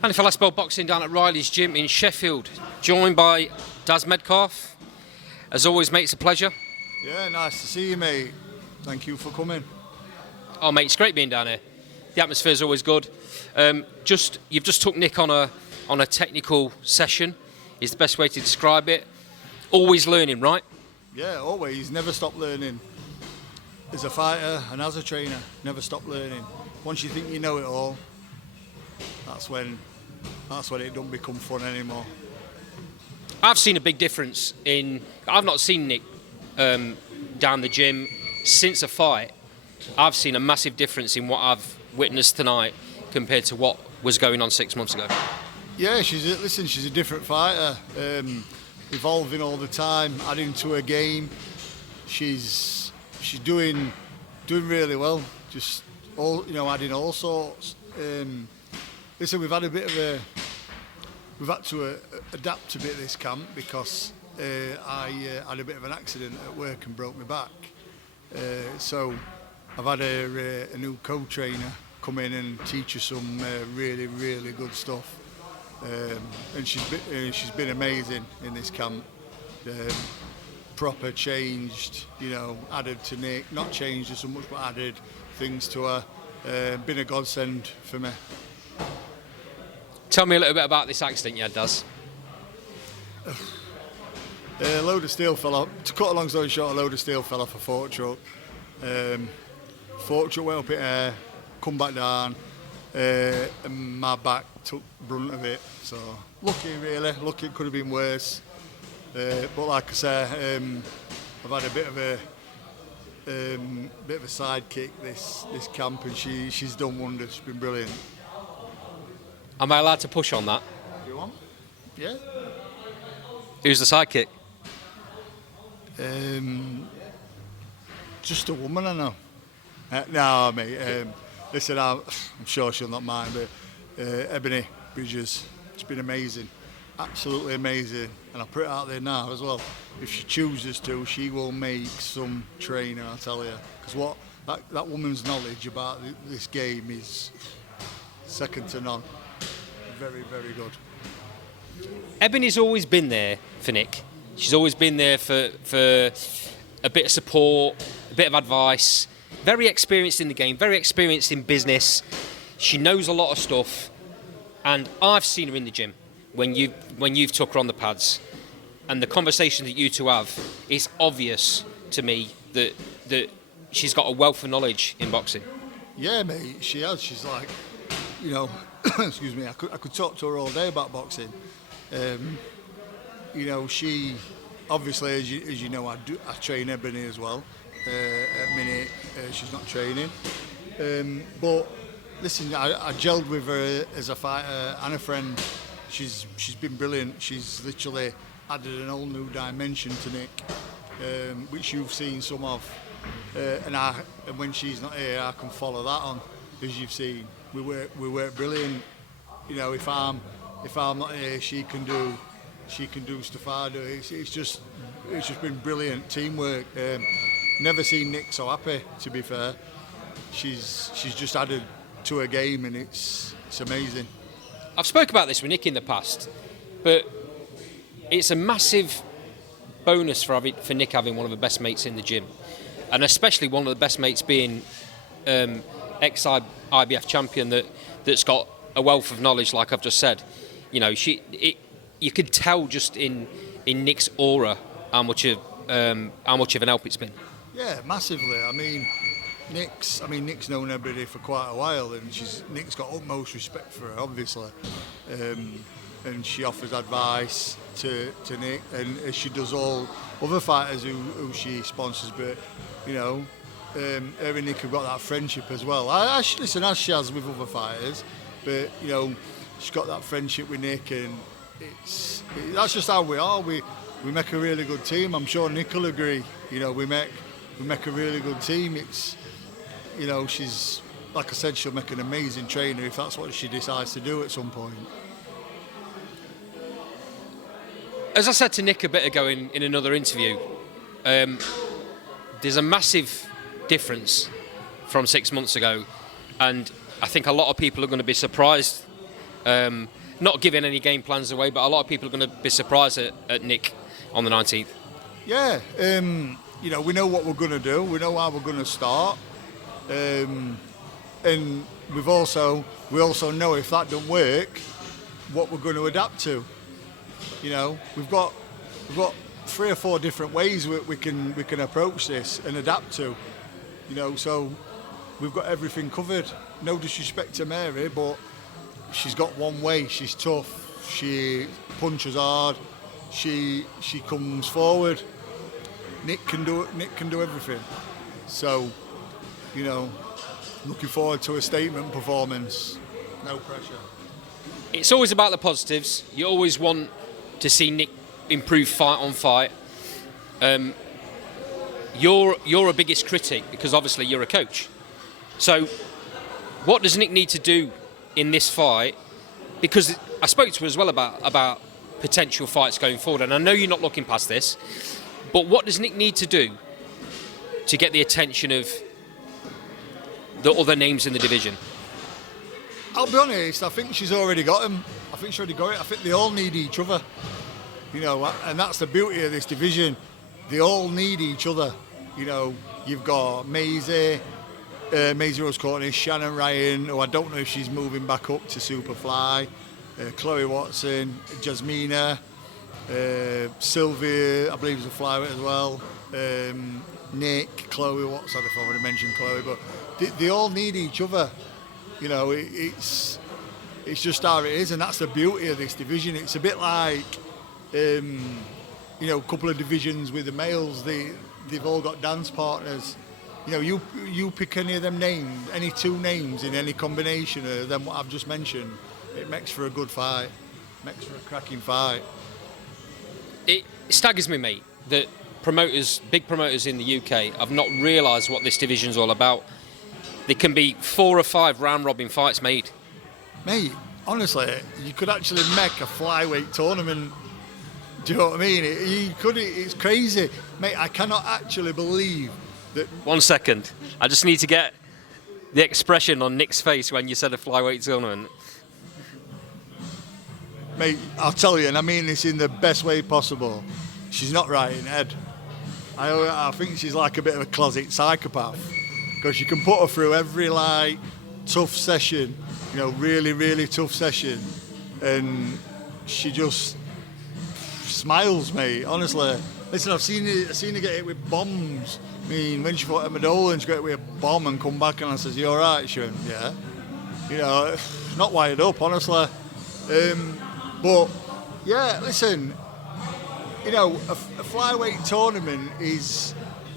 And for Last Bell Boxing down at Riley's Gym in Sheffield, joined by Daz Medcalf. As always, mate, it's a pleasure. Yeah, nice to see you, mate. Thank you for coming. Oh, mate, it's great being down here. The atmosphere's always good. You've just took Nick on a technical session. Is the best way to describe it. Always learning, right? Yeah, always. Never stop learning. As a fighter and as a trainer, never stop learning. Once you think you know it all, that's when it don't become fun anymore. I've seen a big difference I've not seen Nick down the gym since a fight. I've seen a massive difference in what I've witnessed tonight compared to what was going on 6 months ago. Yeah, she's a different fighter, evolving all the time, adding to her game. She's doing really well. Just adding all sorts. Listen, we've had to adapt a bit this camp because I had a bit of an accident at work and broke my back. So I've had a new co-trainer come in and teach us some really, really good stuff. And she's been amazing in this camp. Proper changed, added to Nick. Not changed so much, but added things to her. Been a godsend for me. Tell me a little bit about this accident you had, Daz. A load of steel fell off. To cut a long story short, a load of steel fell off a fork truck. Fork truck went up in air, come back down, and my back took brunt of it. So lucky, it could have been worse. But like I say, I've had a bit of a sidekick this camp, and she's done wonders. She's been brilliant. Am I allowed to push on that? You want? Yeah. Who's the sidekick? Just a woman, I know. No, mate. Listen, I'm sure she'll not mind, but Ebony Bridges, it's been amazing. Absolutely amazing. And I'll put it out there now as well. If she chooses to, she will make some trainer, I tell you. Because that woman's knowledge about this game is second to none. Very, very good. Ebony's always been there for Nick. She's always been there for a bit of support, a bit of advice. Very experienced in the game, very experienced in business. She knows a lot of stuff. And I've seen her in the gym when you've took her on the pads. And the conversation that you two have, it's obvious to me that she's got a wealth of knowledge in boxing. Yeah, mate, she has. She's like, excuse me, I could talk to her all day about boxing. She obviously, as you know, I train Ebony as well. At the minute, she's not training. But listen, I gelled with her as a fighter and a friend. She's been brilliant. She's literally added an whole new dimension to Nick, which you've seen some of. And when she's not here, I can follow that on, as you've seen. We work brilliant. If I'm not here, she can do stuff I do. It's just been brilliant teamwork. Never seen Nick so happy, to be fair. She's just added to her game, and it's amazing. I've spoke about this with Nick in the past, but it's a massive bonus for Nick having one of the best mates in the gym, and especially one of the best mates being ex-IBF champion that's got a wealth of knowledge, like I've just said. You could tell just in Nick's aura how much of an help it's been. Yeah, massively. Nick's known everybody for quite a while, and Nick's got utmost respect for her, obviously. And she offers advice to Nick, and as she does all other fighters who she sponsors. But her and Nick have got that friendship as well. As she has with other fighters, but she's got that friendship with Nick, and that's just how we are. We make a really good team. I'm sure Nick will agree. We make a really good team. She's, like I said, she'll make an amazing trainer if that's what she decides to do at some point. As I said to Nick a bit ago in another interview, there's a massive difference from 6 months ago, and I think a lot of people are going to be surprised Not giving any game plans away, but a lot of people are going to be surprised at Nick on the 19th. Yeah, you know, we know what we're going to do. We know how we're going to start, and we also know if that doesn't work, what we're going to adapt to. You know, we've got 3 or 4 different ways we can approach this and adapt to. You know, so we've got everything covered. No disrespect to Mary, but she's got one way. She's tough. She punches hard. She comes forward. Nick can do everything. So, you know, looking forward to a statement performance. No pressure. It's always about the positives. You always want to see Nick improve fight on fight. You're a biggest critic because obviously you're a coach. So, what does Nick need to do in this fight? Because I spoke to her as well about potential fights going forward, and I know you're not looking past this, but what does Nick need to do to get the attention of the other names in the division? I'll be honest, I think she's already got him. I think she's already got it. I think they all need each other. You know, and that's the beauty of this division. They all need each other. You know, you've got Maisie Rose Courtney, Shannon Ryan, who I don't know if she's moving back up to Superfly, Chloe Watson, Jasmina, Sylvia, I believe is a flyweight as well, Nick, Chloe Watson, if I already mentioned Chloe, but they all need each other. You know, it's just how it is, and that's the beauty of this division. It's a bit like, you know, a couple of divisions with the males, they've all got dance partners. You know, you pick any of them names, any 2 names in any combination of them what I've just mentioned, it makes for a good fight, makes for a cracking fight. It staggers me, mate, that big promoters in the UK have not realised what this division's all about. There can be 4 or 5 round-robin fights made. Mate, honestly, you could actually make a flyweight tournament. Do you know what I mean? It's crazy. Mate, I cannot actually believe that... 1 second. I just need to get the expression on Nick's face when you said a flyweight tournament. Mate, I'll tell you, and I mean this in the best way possible, she's not right in head. I think she's like a bit of a closet psychopath, because you can put her through every like tough session, you know, really, really tough session, and she just smiles, mate, honestly. Listen, I've seen her get hit with bombs. I mean, when she fought Emma Dolan, she got hit with a bomb and come back and I says, "You alright?" She went, "Yeah." You know, not wired up, honestly. But, yeah, listen, you know, a flyweight tournament is,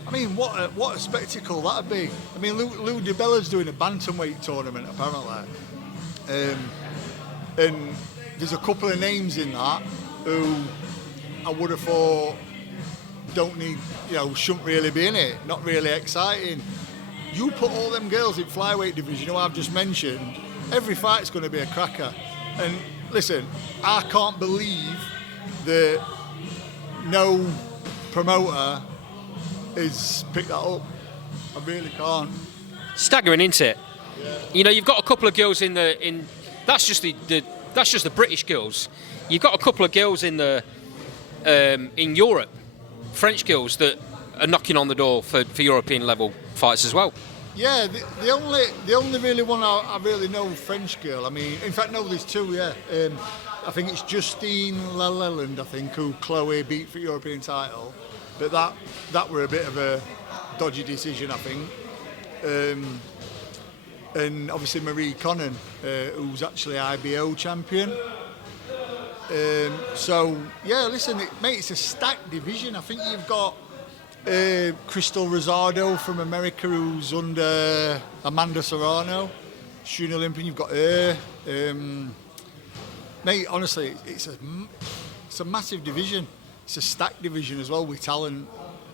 I mean, what a spectacle that'd be. I mean, Lou DiBella's doing a bantamweight tournament, apparently. And there's a couple of names in that who I would have thought don't need, you know, shouldn't really be in it, not really exciting. You put all them girls in flyweight division, who I've just mentioned, every fight's going to be a cracker. And listen, I can't believe that no promoter has picked that up. I really can't. Staggering, isn't it? Yeah. You know, you've got a couple of girls in that's just the British girls. You've got a couple of girls in Europe, French girls that are knocking on the door for European level fights as well. Yeah, the only really one I really know, French girl. I mean, in fact, no, there's 2. Yeah, I think it's Justine Leleland, I think, who Chloe beat for European title, but that were a bit of a dodgy decision, I think. And obviously Marie Connon, who's actually IBO champion. So yeah, listen, mate, it's a stacked division. I think you've got Crystal Rosado from America, who's under Amanda Serrano. She's an Olympian. You've got her. Mate, honestly, it's a massive division. It's a stacked division as well with talent.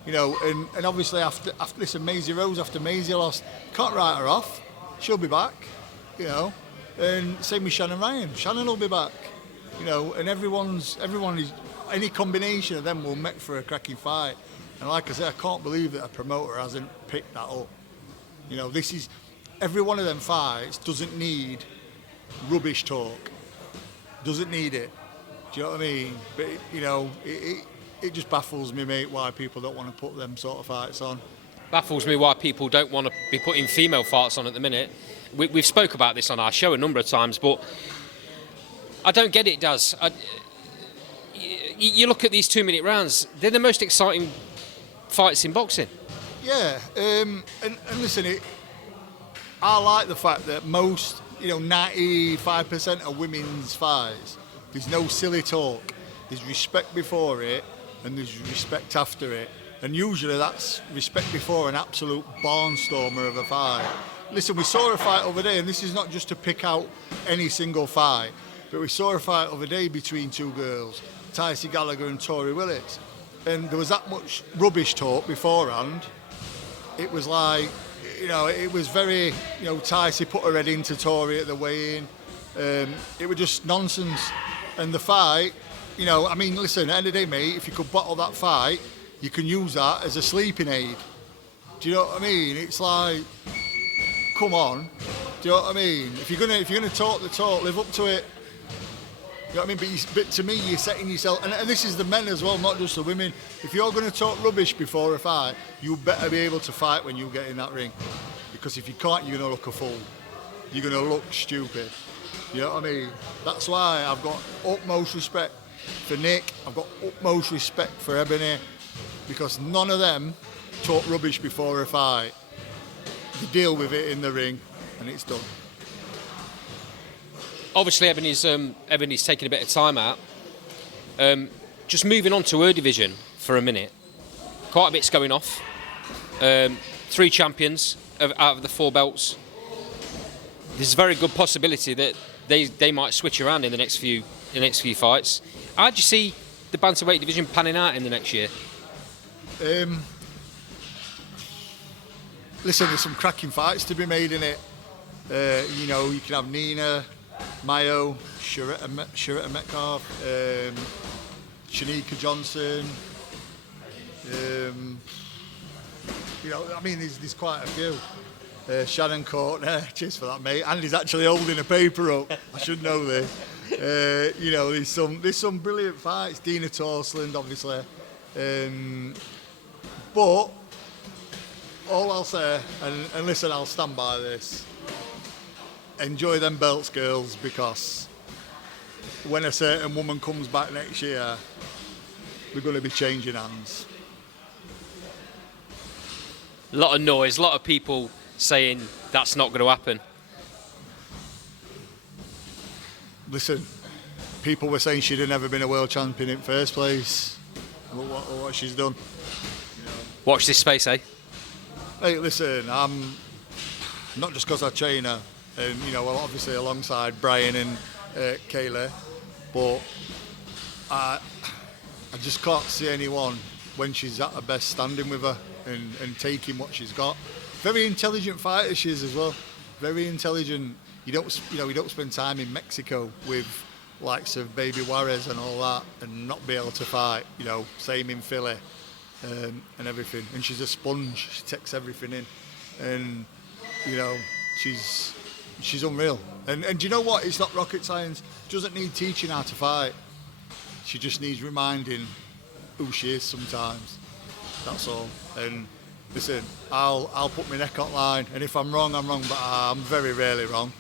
You know, and obviously after listen, Maisie Rose, after Maisie lost, can't write her off. She'll be back. You know, and same with Shannon Ryan. Shannon will be back. You know, and everyone is, any combination of them will make for a cracking fight. And like I said, I can't believe that a promoter hasn't picked that up. You know, this is, every one of them fights doesn't need rubbish talk. doesn't need it. Do you know what I mean? But it just baffles me, mate, why people don't want to put them sort of fights on. Baffles me why people don't want to be putting female fights on at the minute. We've spoke about this on our show a number of times, but I don't get it, Daz. You look at these 2-minute rounds, they're the most exciting fights in boxing. Yeah, and listen, I like the fact that most, 95% of women's fights, there's no silly talk. There's respect before it and there's respect after it. And usually that's respect before an absolute barnstormer of a fight. Listen, we saw a fight over there, and this is not just to pick out any single fight, but we saw a fight over there between two girls, Tycee Gallagher and Tori Willis. And there was that much rubbish talk beforehand. It was like, it was very, Tycee put her head into Tori at the weigh-in. It was just nonsense. And the fight, listen, at the end of the day, mate, if you could bottle that fight, you can use that as a sleeping aid. Do you know what I mean? It's like, come on. Do you know what I mean? If you're gonna talk the talk, live up to it. You know what I mean? But to me, you're setting yourself, and this is the men as well, not just the women. If you're going to talk rubbish before a fight, you better be able to fight when you get in that ring. Because if you can't, you're going to look a fool. You're going to look stupid. You know what I mean? That's why I've got utmost respect for Nick. I've got utmost respect for Ebony. Because none of them talk rubbish before a fight. They deal with it in the ring, and it's done. Obviously, Ebony's taking a bit of time out. Just moving on to her division for a minute. Quite a bit's going off. 3 champions out of the 4 belts. There's a very good possibility that they might switch around in the next few fights. How do you see the bantamweight division panning out in the next year? Listen, there's some cracking fights to be made in it. You can have Nina, Mayo, Shiretta Metcalf, Shanika Johnson. There's quite a few. Shannon Courtney, cheers for that, mate. Andy's actually holding a paper up. I should know this. There's some brilliant fights. Dina Torsland, obviously. But all I'll say, and listen, I'll stand by this. Enjoy them belts, girls, because when a certain woman comes back next year, we're going to be changing hands. A lot of noise, a lot of people saying that's not going to happen. Listen, people were saying she'd have never been a world champion in first place. Look what she's done. Watch this space, eh? Hey, listen, I'm not just because I train her, and obviously alongside Brian and Kayla, but I just can't see anyone when she's at her best standing with her and taking what she's got. Very intelligent fighter she is as well. Very intelligent. You don't spend time in Mexico with likes of Baby Juarez and all that and not be able to fight. Same in Philly. And everything, and she's a sponge. She takes everything in, and she's unreal. And do you know what? It's not rocket science. She doesn't need teaching how to fight. She just needs reminding who she is sometimes. That's all. And listen, I'll put my neck on line, and if I'm wrong, I'm wrong, but I'm very rarely wrong.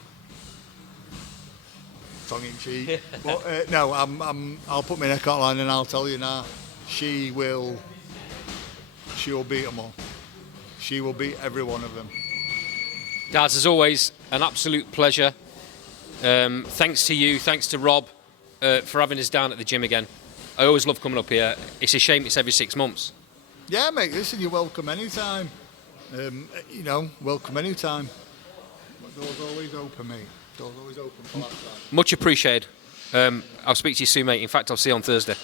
Tongue in cheek. But no, I'll put my neck on line, and I'll tell you now, she will beat them all. She will beat every one of them. Daz, as always, an absolute pleasure. Thanks to you, thanks to Rob for having us down at the gym again. I always love coming up here. It's a shame it's every 6 months. Yeah, mate, listen, you're welcome anytime. Welcome anytime. Door's always open, mate. Door's always open for that time. Much appreciated. I'll speak to you soon, mate. In fact, I'll see you on Thursday.